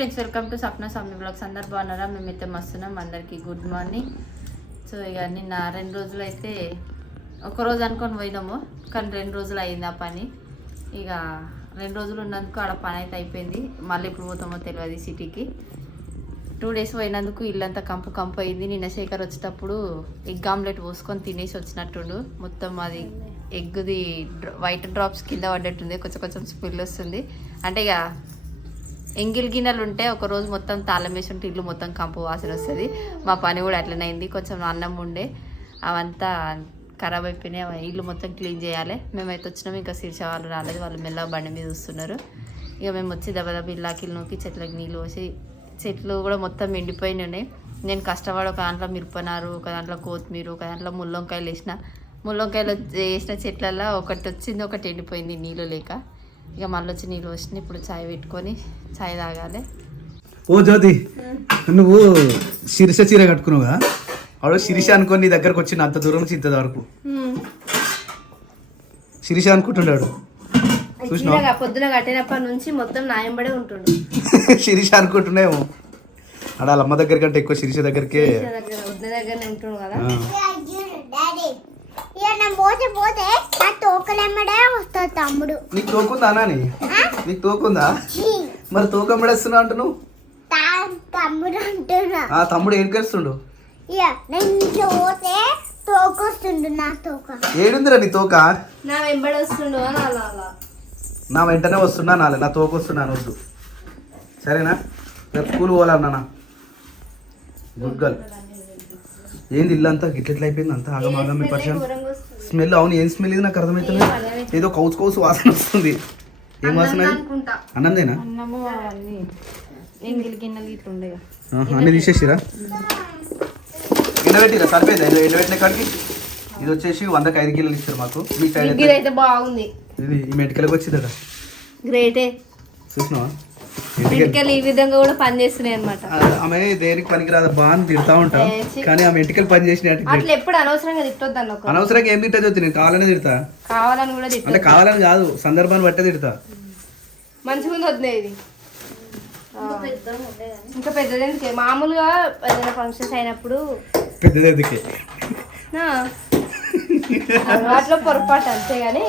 Friends, welcome to Sapna సామ్ని vlogs. అందరు బాగున్నారా? మేమైతే మస్తున్నాం. అందరికీ గుడ్ మార్నింగ్. సో ఇక నిన్న 2 రోజులు అయితే ఒకరోజు అనుకొని పోయినాము, కానీ 2 రోజులు అయింది ఆ పని. ఇక 2 రోజులు ఉన్నందుకు ఆడ పని అయితే అయిపోయింది. మళ్ళీ ఎప్పుడు పోతామో తెలియదు సిటీకి. 2 డేస్ పోయినందుకు ఇల్లంతా కంపు కంపు అయింది. నిన్న శేఖర్ వచ్చేటప్పుడు ఎగ్ ఆమ్లెట్ పోసుకొని తినేసి వచ్చినట్టుండు. మొత్తం అది ఎగ్ది వైట్ డ్రాప్స్ కింద పడ్డట్టుంది. కొంచెం కొంచెం స్మెల్ వస్తుంది. అంటే ఇక ఎంగిల్ గిన్నెలు ఉంటే ఒకరోజు మొత్తం తాళం వేసి ఉంటే ఇల్లు మొత్తం కంపు వాసన వస్తుంది. మా పని కూడా అట్లనే అయింది. కొంచెం అన్నం ఉండే అవంతా ఖరాబ్ అయిపోయినాయి. ఇల్లు మొత్తం క్లీన్ చేయాలి. మేమైతే వచ్చినాము. ఇంకా శీర్ష వాళ్ళు రాలేదు. వాళ్ళు మెల్లగా బండి మీద వస్తున్నారు. ఇక మేము వచ్చి దెబ్బ ఇల్లాకిలు నూకి చెట్లకి నీళ్ళు పోసి, చెట్లు కూడా మొత్తం ఎండిపోయినాయి ఉన్నాయి. నేను కష్టపడి ఒక దాంట్లో మిరపనారు, ఒక దాంట్లో కొత్తిమీర, ఒక దాంట్లో ముల్లంకాయలు వేసిన. ముల్లంకాయలు వేసిన చెట్లలో ఒకటి వచ్చింది, ఒకటి ఎండిపోయింది నీళ్ళు లేక. ఇక మళ్ళీ వచ్చి నీళ్ళు వచ్చినాయి. ఇప్పుడు చాయ్ పెట్టుకొని చాయ్ తాగాలి. ఓ జ్యోతి, నువ్వు శిరీష చీర కట్టుకున్నావు కదా, ఆవిడ శిరీష అనుకొని నీ దగ్గరకు వచ్చిన అంత దూరం నుంచి ఇంత వరకు శిరీష అనుకుంటున్నాడు. పొద్దున కట్టినప్పటి నుంచి మొత్తం నాయంబడే ఉంటుండు. శిరీష అనుకుంటున్నాయేమో. ఆడ వాళ్ళ అమ్మ దగ్గర కంటే ఎక్కువ శిరీష దగ్గరకే దగ్గరనే ఉంటుండు కదా. తమ్ముడు నీకు తోకుందా నాని? నీకు తోకుందా? మరి తోకమ్మడేస్తున్నా అంటు నువ్వు? తమ్ముడు ఏడుకేస్తుండు. ఏడుందిరా నీ తోక? నా వెంబడి వస్తుండు. నా వెంటనే వస్తున్నా నాలే, నా తోక వస్తున్నాను వద్దు. సరేనా? రేపు స్కూల్ పోవాలన్నా. Good girl. ఏంది ఇల్లు అంతా గిట్లెట్లా అయిపోయింది? అంతా ఆగమాగం మీ పర్సన్ స్మెల్. అవును, ఏం స్మెల్ ఇది నాకు అర్థమవుతుంది. ఏదో కౌసు కౌసు వాసన వస్తుంది. ఏం వాసన? అన్నందేనా? అన్ని తీసేసిరా? ఎండబెట్టిరా? సరిపోయింది. ఎండబెట్టిన కాడికి ఇది వచ్చేసి 100కి 5 కిలోలు ఇస్తారు మాకు. మీ సైడ్ అయితే బాగుంది. ఇది ఈ మెటికలకు వచ్చిందట. గ్రేటే. చూసినావా? మెటికల్ ఈ విధంగా కూడా పని చేస్తున్నాయి అనమాట. ఆమె దేనికి పనికిరాదు బాగా అని తిడతా ఉంటాం, కానీ ఆ మెటికల్ పని చేసినట్టు అట్లా ఎప్పుడు అనవసరంగా తిట్టొద్దు. అనవసరంగా ఏం తిట్టా చదువు? నేను కావాలని తిడతా. కావాలని కూడా తిట్టా. అంటే కావాలని కాదు, సందర్భాన్ని బట్టే తిడతా. మంచిగా ఉంది వద్దు. ఇది ఇంకా పెద్దది మామూలుగా ఏదైనా ఫంక్షన్స్ అయినప్పుడు పెద్దది అట్లా పొరపాటు అంతే. గాని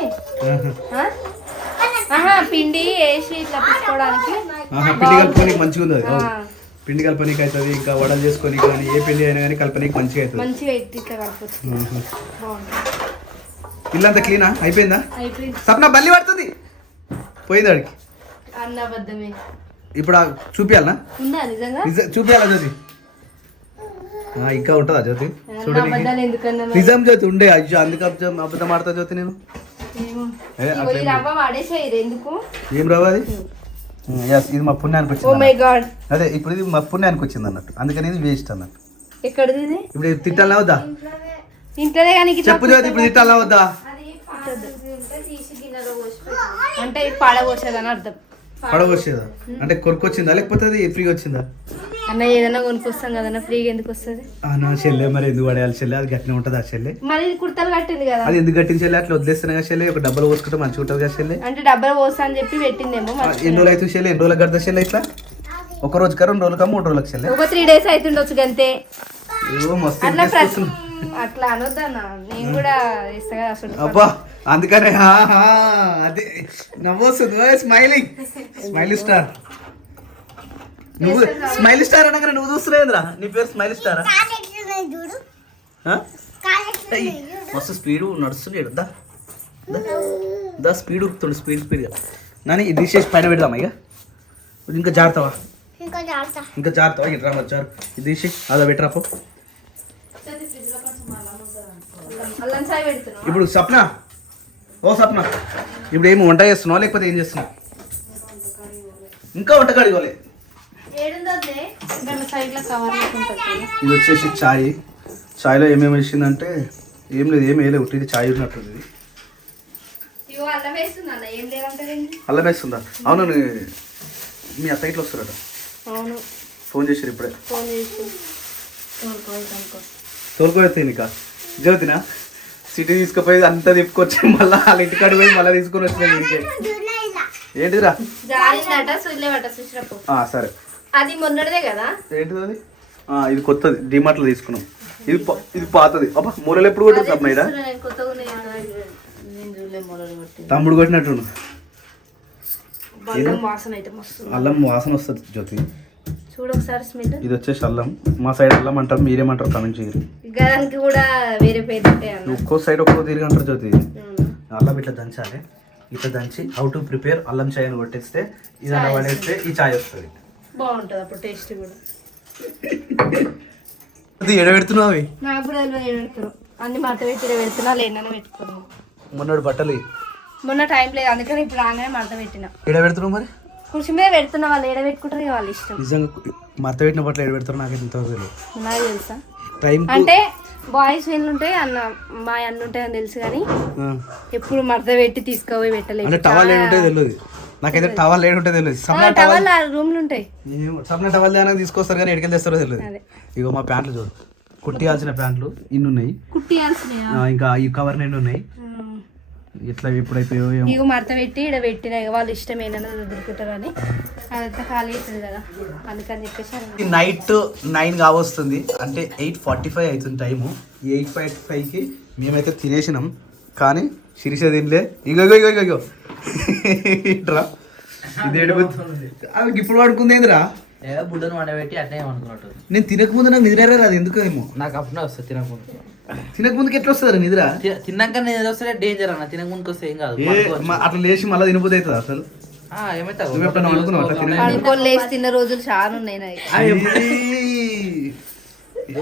పిండి వేసి ఇట్లా పెట్టుకోవడానికి పిండి కలుపుకొని మంచిగా ఉంది. పిండి కలపనీకి అవుతుంది. ఇంకా వడలు చేసుకొని కానీ ఏ పిండి అయినా కానీ కలపనీకి మంచిగా అవుతుంది. మంచిగా ఇట్లా కలపచ్చు. ఇల్లంతా క్లీనా అయిపోయిందా? సప్న బల్లి పడుతుంది పోయింది అడికి అన్నబద్ధమే. ఇప్పుడు చూపియాలనా? చూపియాలా జ్యోతి? ఇంకా ఉంటుందా జ్యోతి? చూడండి నిజం జ్యోతి ఉండే. అయ్యో అందుకు అబద్ధం ఆడతా జ్యోతి నేను. ఏం రవ్వ అది? ఇది మా పుణ్యానికి వచ్చింది. అదే ఇప్పుడు ఇది మా పుణ్యానికి వచ్చింది అన్నట్టు, అందుకని ఇది వేస్ట్ అన్నట్టు. ఇప్పుడు తిట్టాలా వద్దా? చెప్పు జ్యోతి, ఇప్పుడు తిట్టాలా వద్దా? అంటే పడబోసేదని అర్థం. పడబోసేదా అంటే కొనుక్కొచ్చిందా లేకపోతే అది ఫ్రీగా వచ్చిందా? అన్న ఏదైనా కొనుక్కొస్తాం కదా, ఫ్రీగా ఎందుకు వస్తుంది? నా చెల్లె మరి ఎందుకు పడేయాలి చెల్లె? అది గట్టిన ఉంటుంది ఆ చెల్లె. మరి కుర్తలు కట్టింది కదా, అది ఎందుకు కట్టిన చెల్లె? అట్లా వదిలేస్తున్నా కదా చెల్లె. ఒక డబ్బలు పోసుకుంటే మంచిగా ఉంటుంది కదా చెల్లె. అంటే డబ్బలు పోస్తా అని చెప్పి పెట్టిందేమో. ఎన్ని రోజులు అయితే చెల్లె? ఎన్ని రోజులకు కడతా చెల్లె? ఇట్లా ఒక రోజుకా 2 రోజులకా 3 రోజులకు చెల్లె? ఒక 3 days అవుతుండొచ్చు అంతే. మస్తు అట్లా అనొద్దన్నా, నేను కూడా ఇస్తా కదా అసలు. అబ్బా అందుకనే అదే నవ్వొస్తుంది. Smiling smile star. నువ్వు స్మైల్ స్టార్ అనగానే నువ్వు చూస్తున్నావురా? నీ పేరు స్మైల్ స్టారా? మస్తు స్పీడ్ నడుస్తున్నాడు. దా స్పీడ్ ఉరుకుతుండు, స్పీడ్గా. నాని ఇది తీసేసి పైన పెడదామా? ఇక ఇంకా జారుతావా? ఇంకా జారుతావా? ఇటు రా జారు. ఇది తీసి అదా పెట్టరాపో. ఇప్పుడు సప్న, ఓ సప్న, ఇప్పుడు ఏమి వంట చేస్తున్నావా లేకపోతే ఏం చేస్తున్నావు? ఇంకా వంట కడిగోలే. ఇది వచ్చేసి ఛాయ్. ఛాయ్లో ఏమేమి వేసిందంటే ఏం లేదు, ఏమి వేయలేదు. ఇది ఛాయ్ ఉన్నట్టుంది. ఇది అల్లం వేస్తుందా? అవును, మీ అత్త ఇట్లా వస్తారట. ఫోన్ చేసారు ఇప్పుడే. తోలుకోవచ్చు నీకా జ్యోతినా? సిటీ తీసుకుపోయి అంతా తిప్పుకొచ్చి మళ్ళీ వాళ్ళ ఇంటికాడికి పోయి మళ్ళీ తీసుకొని వచ్చిన. ఏంటిదిరా? సరే అది మొన్నటిదే కదా. ఏంటిది అది? ఇది కొత్తది, డిమార్ట్లో తీసుకున్నాం. ఇది పాతది. అబ్బా మూలలు ఎప్పుడు కొట్టారు సప్న ఇక్కడ? తమ్ముడు కొట్టినట్టు అల్లం వాసన వస్తుంది జ్యోతి. చూడు ఒకసారి స్మెల్. ఇది వచ్చేసి అల్లం, మా సైడ్ అల్లం అంటారు, మీరేమంటారు కామెంట్ చేయండి. గదానికి కూడా వేరే పేరు ఒక్కో సైడ్ ఒక్కో తిరిగి అంటారు జ్యోతి. అల్లం ఇట్లా దంచాలి, ఇట్లా దంచి హౌ టు ప్రిపేర్ అల్లం చాయ్ అని కొట్టేస్తే ఇది అలా పడేస్తే ఈ చాయ్ వస్తుంది. బాగుంటుంది అప్పుడు టేస్ట్ కూడా. అది ఎడబెడుతున్నావు అవి? నాకు కూడా ఎడబెడతారు అన్ని మడత పెట్టి పెడుతున్నా, లేనని పెట్టుకున్నాను. మొన్నటి బట్టలు మొన్న టైం లేదు అందుకని ఇప్పుడు రాగానే మడత పెట్టినా. ఎడబెడుతున్నావు మరి? కుర్చీ మీద పెడుతున్నా, వాళ్ళు ఎడబెట్టుకుంటారు వాళ్ళ ఇష్టం. నిజంగా మడత పెట్టిన బట్టలు ఎడబెడతారు నాకైతే ఇంత తెలియదు. నాకు తెలుసా టైం అంటే బాయ్స్ ఎన్ని ఉంటాయి అన్న మా అన్ని ఉంటాయి అని తెలుసు కానీ ఎప్పుడు మడత పెట్టి తీసుకోపోయి పెట్టలేదు. అంటే టవల్ ఏడు ఉంటాయి తెలియదు నాకైతే. టవల్ ఏడు ఉంటాయి తెలియదు. టవల్ రూమ్లు ఉంటాయి, సప్న టవల్ ఏమైనా తీసుకొస్తారు కానీ ఎడికెళ్ళి తెస్తారో తెలియదు. ఇగో మా ప్యాంట్లు చూడు, కుట్టియాల్సిన ప్యాంట్లు ఇన్ని ఉన్నాయి, ఇంకా ఈ కవర్ నిండి ఉన్నాయి. ఇట్లా ఎప్పుడైపోయో ఇక మడత పెట్టి ఇక్కడ పెట్టిన వాళ్ళు ఇష్టం ఏదైనా దొరుకుతారు అని అదంతా ఖాళీ అవుతుంది కదా అందుకని చెప్పేసి. నైట్ 9 కావస్తుంది, అంటే 8:45 అవుతుంది టైము. ఈ 8:45కి మేమైతే తినేసినాం కానీ శిరీష తినలే. ఇగో ఇగో ఇగో ఇగో ఇట్రా ఇది అవి ఇప్పుడు పడుకుంది ఏందిరా? బుడ్డను వండబెట్టి అట్నే అనుకున్నట్టు. నేను తినకముందు నాకు నిద్ర రాదు ఎందుకేమో. నాకు అప్పుడే వస్తుంది తినకముందు. తినకముందుకు ఎట్లా వస్తుంది నిద్ర? తిన్నాక నేను వస్తే డేంజర్ అన్న, తినకముందుకు వస్తే ఏం కాదు. అట్లా లేచి మళ్ళీ తినబోదు అవుతుంది అసలు. ఏమైతే లేచి తిన్న రోజులు చాలా ఉన్నాయి.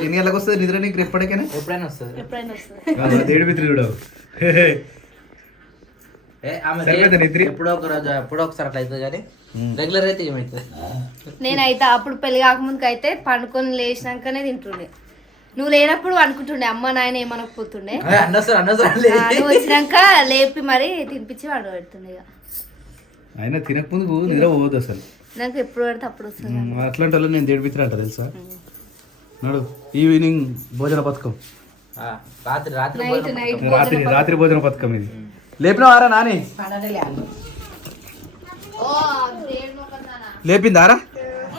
ఎన్ని గంటలకు వస్తుంది నిద్ర నీకు? ఎప్పటికైనా ఎప్పుడైనా వస్తుంది. ఎప్పుడో ఒక రోజు ఎప్పుడో ఒకసారి అట్లా అవుతుంది కానీ రెగ్యులర్ అయితే ఏమవుతుంది. నేనైతే అప్పుడు పెళ్లి కాకముందుకు అయితే పండుకొని లేచినాకనే తింటుండే. నువ్వు లేనప్పుడు అనుకుంటుండే అమ్మ నాయన ఏమనకపోతుండే. నువ్వు వచ్చినాక లేపి మరి తినిపించి వాడు పెడుతుండే. అయినా తినకముందుకు నిద్ర పోవద్దు అసలు. నాకు ఎప్పుడు పడితే అప్పుడు వస్తుంది. అట్లాంటి వాళ్ళు నేను దేడిపిత్ర అంట తెలుసా? నాడు ఈవినింగ్ భోజన పథకం, రాత్రి భోజన పథకం ఇది. లేపిన వారా నాని? లేపిందారా?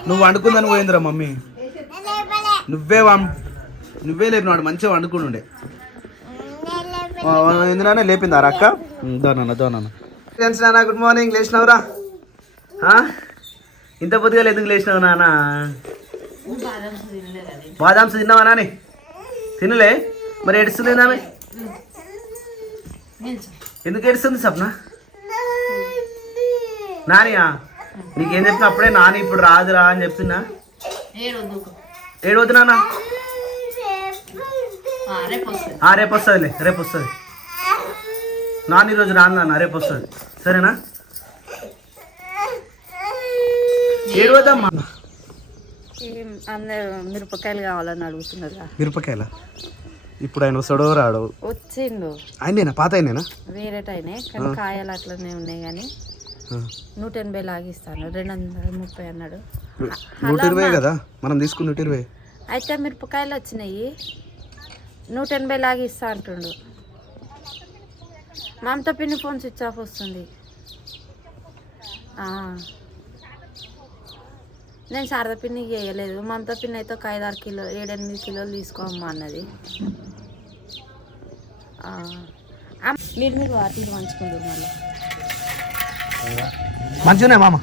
నువ్వు వండుకుందని పోయిందిరా మమ్మీ. నువ్వే లేపినాడు, మంచిగా వండుకుంటుండే. ఎందుకన్నా లేపిందారా అక్క? దోనా ఫ్రెండ్స్ నాన్న గుడ్ మార్నింగ్. లేచినావురా? ఇంత పొద్దుగా ఎందుకు లేచినావు నాన్న? బాదాంస్ తిన్నావా నాని? తినలే మరి ఏడుస్తుంది నామే? ఎందుకు ఏడుస్తుంది సప్న? నానియా నీకేం చెప్పిన అప్పుడే నాని ఇప్పుడు రాదురా అని చెప్తున్నా. ఏడవద్దు నాన్న, రేపు వస్తుందిలే, రేపు వస్తుంది నాన్న. ఈరోజు రాను నాన్న, రేపు వస్తుంది సరేనా? ఏడవద్దమ్మా. అందరు మిరపకాయలు కావాలని అడుగుతున్నారు. మిరపకాయల ఇప్పుడు ఆయన వస్తాడో రాడో? వచ్చిండు. ఆయనేనా? పాత ఆయనేనా? వేరేటైనా కానీ కాయలు అట్లనే ఉన్నాయి కానీ 180 లాగిస్తాను. 230 అన్నాడు. 120 కదా మనం తీసుకుని 120. అయితే మిరపకాయలు వచ్చినాయి 180 లాగిస్తా అంటుండు. మమతా పిన్ని ఫోన్ స్విచ్ ఆఫ్ వస్తుంది. నేను శారద పిన్ని చేయలేదు. మమతా పిన్ని అయితే ఒక 5-6 కిలో 7-8 కిలోలు తీసుకోమ్మా అన్నది. మీరు వాటిని మంచుకుంటారు మళ్ళీ మంచిగా మామ.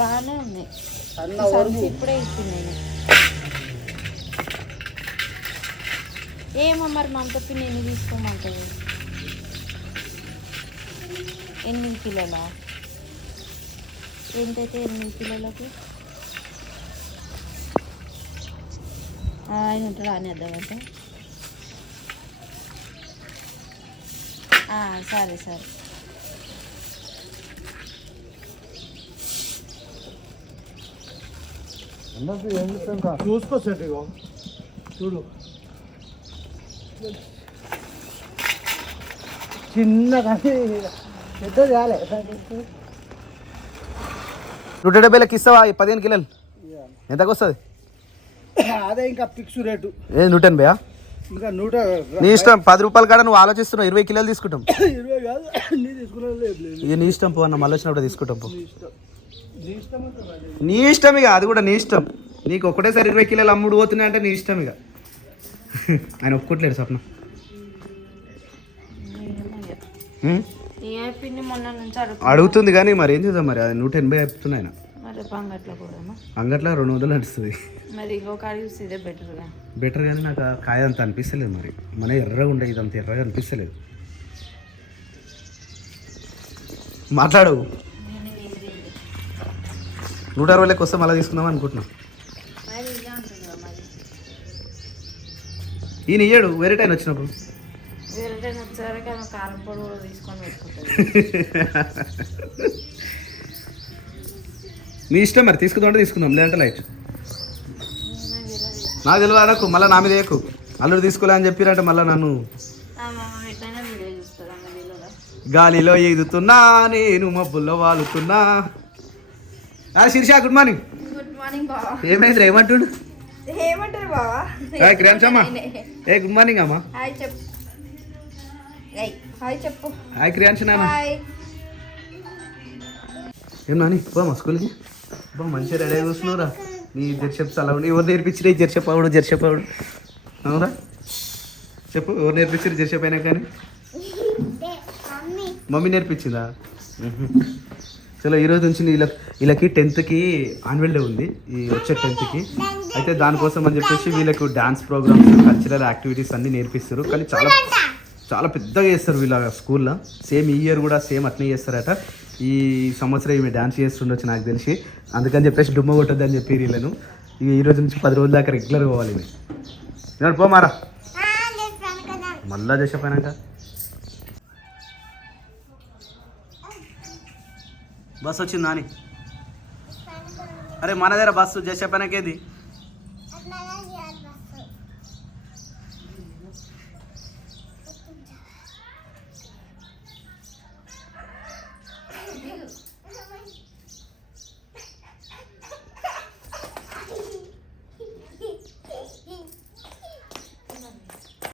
బాగానే ఉన్నాయి. ఇప్పుడే ఇచ్చింది నేను. ఏమో మరి మమతా పిన్ని ఎన్ని తీసుకోమంటుంది? 8 కిలోలా? ఎంతైతే 8 కిలోలకు ఆయన ఉంటాడు అని వద్దామంటే. సరే సరే. చూసుకో చూడు చిన్న కానీ పెద్ద చాలే. 170కి ఇస్తావా? 15 కిలోలు ఎంతకు వస్తుంది? అదే ఇంకా ఫిక్స్ రేటు. 180? ఇంకా 100 నీ ఇష్టం. 10 రూపాయల కాడ నువ్వు ఆలోచిస్తున్నావు. 20 కిలోలు తీసుకుంటాం. 20 కాదు నీ తీసుకున్నా. నీ ఇష్టం పో అన్న, మళ్ళీ వచ్చినప్పుడు తీసుకుంటాం పో. నీ ఇష్టం ఇక, అది కూడా నీ ఇష్టం. నీకు ఒకటేసారి 20 కిలోలు అమ్ముడు పోతున్నాయి అంటే నీ ఇష్టం ఇక. ఆయన ఒప్పుకోట్లేడు స్వప్న. ఏ పిన్ని మొన్న నుంచి అడుగుతుంది కానీ మరి ఏం చేద్దాం, మరి అది 180 చెప్తున్నాయి ఆయన. మరి అంగట్లో కూడా అంగట్లో 200 నడుస్తుంది. మరి ఇంకొక చూసి ఇదే బెటర్గా బెటర్ కానీ నాకు ఆ కాయ అంత అనిపిస్తలేదు. మరి మన ఎర్రగా ఉండే ఇదంత ఎర్రగా అనిపిస్తలేదు. మాట్లాడు. 160 వస్తే మళ్ళీ తీసుకుందాం అనుకుంటున్నాం. ఈయన ఇయ్యాడు వేరే టైం వచ్చినప్పుడు. వేరే టైం వచ్చేసరికి కారం పొడి కూడా తీసుకొని పెట్టుకుంటుంది. నీ ఇష్టం మరి, తీసుకుందాం తీసుకుందాం, లేదంటే లైట్. నాకు తెలియదు అనకు, మళ్ళీ నా మీద వేయకు. అల్లుడు తీసుకోలే అని చెప్పిరంటే మళ్ళీ నన్ను గాలిలో ఎదుతున్నా నేను మబ్బుల్లో వాలుతున్నా. Sirisha good morning. Good morning బావా. ఏమైంది ఏమంటుండు? ఏమంటారు బావా? క్రియాంశమ్మా ఏ గుడ్ మార్నింగ్ అమ్మా. హాయ్ చెప్పు. హాయ్ చెప్పు. హాయ్ క్రియాంశ నాన్న. హాయ్. ఏం నాని పోమా స్కూల్కి? బా మంచిగా రెడీ అయి కూర్చున్నావురా. నీ జెర్షెప్స్ అలా ఉండి ఎవరు నేర్పించినా జెర్షెప్ అవునా? చెప్పు, ఎవరు నేర్పించారు జెర్షెప్ అయినా? కానీ మమ్మీ నేర్పించిందా? చలో ఈరోజు నుంచి వీళ్ళకి 10th యాన్యువల్ డే ఉంది, ఈ వచ్చే 10th. అయితే దానికోసం అని చెప్పేసి వీళ్ళకు డ్యాన్స్ ప్రోగ్రామ్స్, కల్చరల్ యాక్టివిటీస్ అన్నీ నేర్పిస్తారు. కానీ చాలా చాలా పెద్దగా చేస్తారు వీళ్ళ స్కూల్లో. సేమ్ ఈ ఇయర్ కూడా సేమ్ అట్నే చేస్తారట. ఈ సంవత్సరం ఈమె డ్యాన్స్ చేస్తుండొచ్చు నాకు తెలిసి. అందుకని చెప్పేసి డుమ్మ కొట్టద్దు అని చెప్పి వీళ్ళను ఇక ఈ రోజు నుంచి 10 రోజుల దాకా రెగ్యులర్ పోవాలి. నేను పోమారా మళ్ళా చేసేపోయినాక. బస్సు వచ్చింది నాని. అరే మన దగ్గర బస్సు చేసేపోయినాకేది